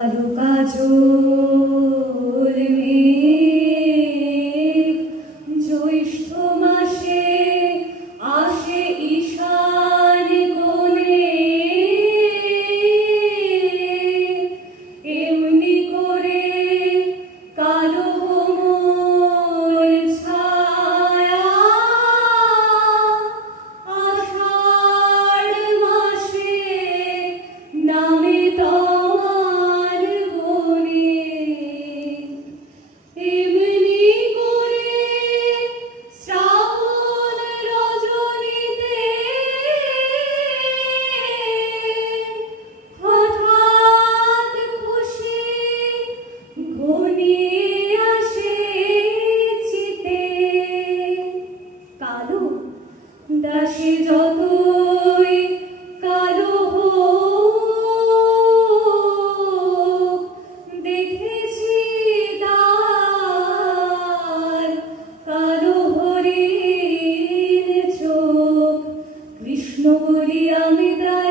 কাজল মেঘ জ্যৈষ্ঠ মাসে আসে ঈশান কোণে, এমনি করে কালো কোমল ছায়া আষাঢ় মাসে নামে তোমার বনে। এমনি করে শ্রাবণ রজনীতে হঠাৎ খুশি ঘনিয়ে আসে চিতে। কালো দাসী যতই কালো হোক, দেখেছি তার কালো হরিণ চোখ। কৃষ্ণ বলি আমি তাই